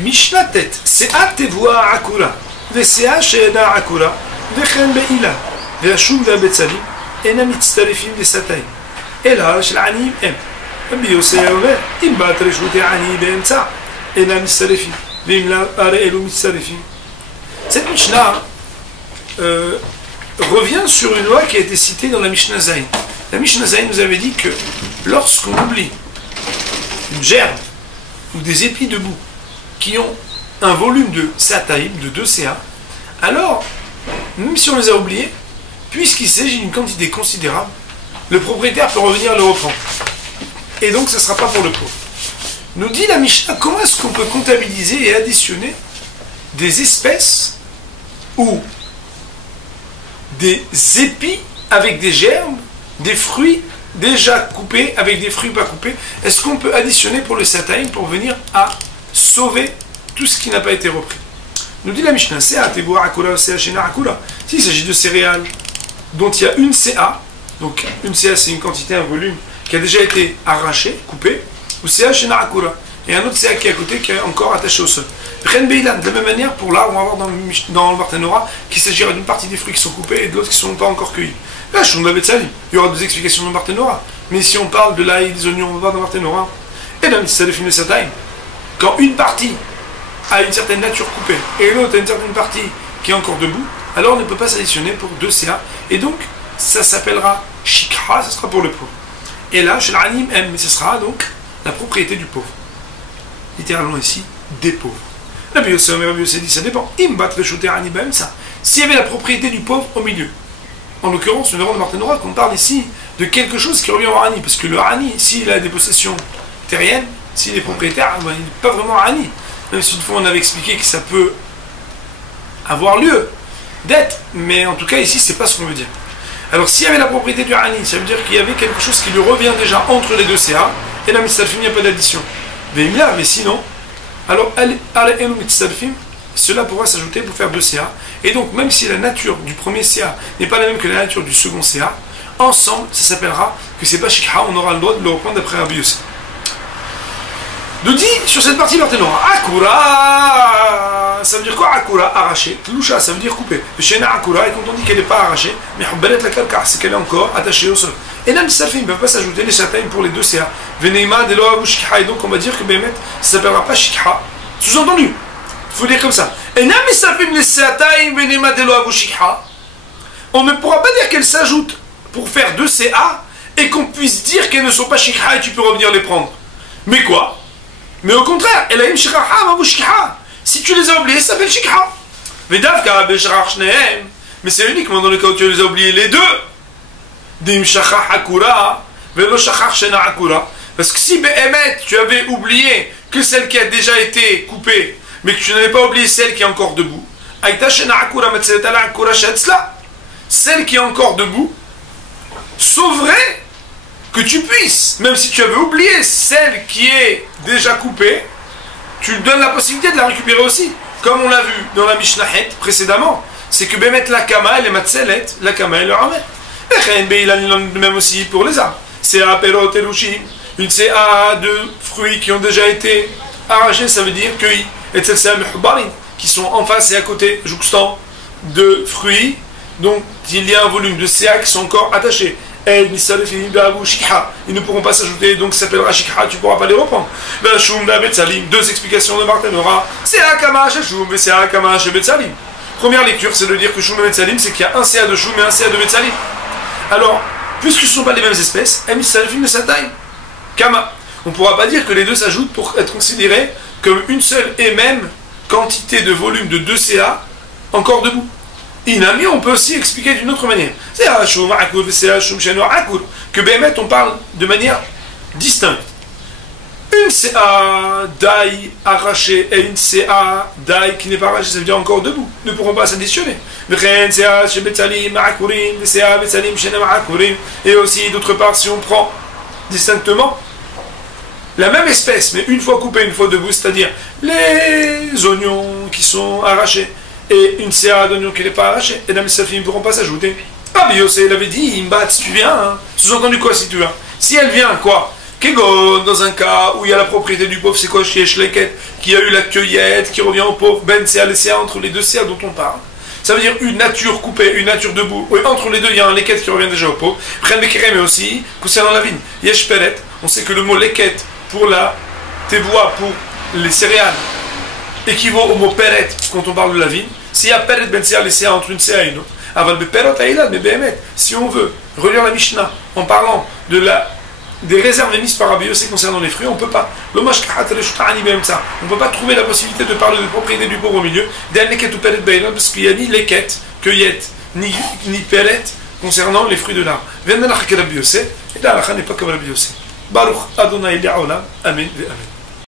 Mishlatet, Sea Tevoa Akura, Vesea Sheena Akura, Vechen Beila, Veashum Veabetsalim, Ena Mitztarifim Vesataim. Et là, chez l'Anim M. Biosé Omer, Imbat Reshute Ani Bemsa, Ena Mitztarifim, Vimla Are Mitztarifim. Cette Mishnah revient sur une loi qui a été citée dans la Mishnah Zayin. La Mishnah Zayin nous avait dit que lorsqu'on oublie une gerbe ou des épis de boue qui ont un volume de Sataïm, de 2 CA, alors, même si on les a oubliés, puisqu'il s'agit d'une quantité considérable, le propriétaire peut revenir le reprendre. Et donc, ce ne sera pas pour le pauvre. Nous dit la Mishnah, comment est-ce qu'on peut comptabiliser et additionner des espèces ou des épis avec des gerbes, des fruits déjà coupés avec des fruits pas coupés? Est-ce qu'on peut additionner pour le Sataïm pour venir à sauver tout ce qui n'a pas été repris? Nous dit la Mishnah, s'il s'agit de céréales dont il y a une CA, donc une CA c'est une quantité, un volume qui a déjà été arraché, coupé, ou CA Shena Akura, et un autre CA qui est à côté qui est encore attaché au sol. De la même manière, pour là, on va voir dans le Barthénora qu'il s'agira d'une partie des fruits qui sont coupés et de l'autre qui ne sont pas encore cueillis. Là, il y aura 2 explications dans le Barthénora. Mais si on parle de l'ail et des oignons, on va voir dans le Barthénora. Et là, ça définit le Sataïm. Quand une partie a une certaine nature coupée et l'autre a une certaine partie qui est encore debout, alors on ne peut pas s'additionner pour 2 CA. Et donc, ça s'appellera Shikha, ça sera pour le pauvre. Et là, chez l'Anim M, mais ce sera donc la propriété du pauvre. Littéralement ici, des pauvres. La Biosé dit, ça dépend. S'il y avait la propriété du pauvre au milieu. En l'occurrence, nous verrons dans Martinora qu'on parle ici de quelque chose qui revient au Rani. Parce que le Rani, s'il a des possessions terriennes, s'il est propriétaire, ben, il n'est pas vraiment Rani. Même si une fois on avait expliqué que ça peut avoir lieu d'être. Mais en tout cas, ici, c'est pas ce qu'on veut dire. Alors, s'il y avait la propriété du Rani, ça veut dire qu'il y avait quelque chose qui lui revient déjà entre les 2 CA. Et là, il n'y a pas d'addition. Mais sinon, alors, cela pourra s'ajouter pour faire 2 CA. Et donc, même si la nature du premier CA n'est pas la même que la nature du second CA, ensemble, ça s'appellera que c'est pas Shikha, on aura le droit de le reprendre d'après Rabbi Yossi. Nous dit sur cette partie Barthénora, Akura, ça veut dire quoi Akura? Arraché. Loucha, ça veut dire coupé. Shena Akura, et quand on dit qu'elle n'est pas arrachée, mais Hubbalet la Kalka, c'est qu'elle est encore attachée au sol. Et là, ils ne peuvent pas s'ajouter les Sataïm pour les 2 CA. Veneima, Delo, Shikha, et donc on va dire que Bémet, ça ne s'appellera pas Shikha. Sous-entendu, il faut dire comme ça. Et Nam Misafim les Sataïm, Veneima, Delo, Shikha, on ne pourra pas dire qu'elles s'ajoutent pour faire 2 CA et qu'on puisse dire qu'elles ne sont pas Shikha et tu peux revenir les prendre. Mais quoi? Mais au contraire, si tu les as oubliés, ça s'appelle Shikha. Mais c'est uniquement dans le cas où tu les as oubliés les deux. Parce que si Behemet, tu avais oublié que celle qui a déjà été coupée, mais que tu n'avais pas oublié celle qui est encore debout, celle qui est encore debout sauverait que tu puisses, même si tu avais oublié celle qui est déjà coupée, tu lui donnes la possibilité de la récupérer aussi. Comme on l'a vu dans la Mishnah précédemment, c'est que Bémet la Kama et les Matzelet, la Kama et le Ramet. Même aussi pour les arbres. C'est Perot et Lushim, une CA de fruits qui ont déjà été arrachés, ça veut dire cueillis. Et c'est qui sont en face et à côté, jouxtant de fruits, donc il y a un volume de CA qui sont encore attachés. Ils ne pourront pas s'ajouter, donc ça s'appellera Shikha, tu ne pourras pas les reprendre. 2 explications de Barthénora. C'est Akama Sheshum et c'est Akama Shebetzalim. Première lecture, c'est de dire que Shum et Betzalim, c'est qu'il y a un CA de Shum et un CA de Betzalim. Alors, puisque ce ne sont pas les mêmes espèces, Emisalfim et Sataïm. Kama. On ne pourra pas dire que les deux s'ajoutent pour être considérés comme une seule et même quantité de volume de 2 CA encore debout. Inami, on peut aussi expliquer d'une autre manière. C'est que Bémet, on parle de manière distincte. Une CA d'ail arrachée et une CA d'ail qui n'est pas arrachée, ça veut dire encore debout, ne pourront pas s'additionner. Et aussi, d'autre part, si on prend distinctement la même espèce, mais une fois coupée, une fois debout, c'est-à-dire les oignons qui sont arrachés, et une CA d'oignon qui n'est pas arrachée, et les Safim ne pourront pas s'ajouter. Ah, Biosé, il avait dit, Imbat, si tu viens, hein. Sous-entendu quoi si tu viens? Si elle vient, quoi? Kegon, dans un cas où il y a la propriété du pauvre, c'est quoi chez Shleket, qui a eu la cueillette, qui revient au pauvre, Ben CA, les CA entre les deux CA dont on parle. Ça veut dire une nature coupée, une nature debout. Oui, entre les deux, il y a un leket qui revient déjà au pauvre. Pren Bekere, mais aussi, concernant la vigne. Yesh Peret, on sait que le mot leket pour la tébois, pour les céréales, équivaut au mot Peret quand on parle de la vigne. S'il y a Peret Ben CA, les CA entre une CA et une autre. Aval Beperot Aïlad, mais Behemet, si on veut relire la Mishnah en parlant des réserves émises par Rabbi Yossé concernant les fruits, on ne peut pas. On ne peut pas trouver la possibilité de parler de propriété du pauvre au milieu, parce qu'il n'y a ni leket, cueillette, ni peret concernant les fruits de l'arbre. Et là, la n'est pas comme Rabbi Yossé. Baruch Adonai Li'olam. Amen.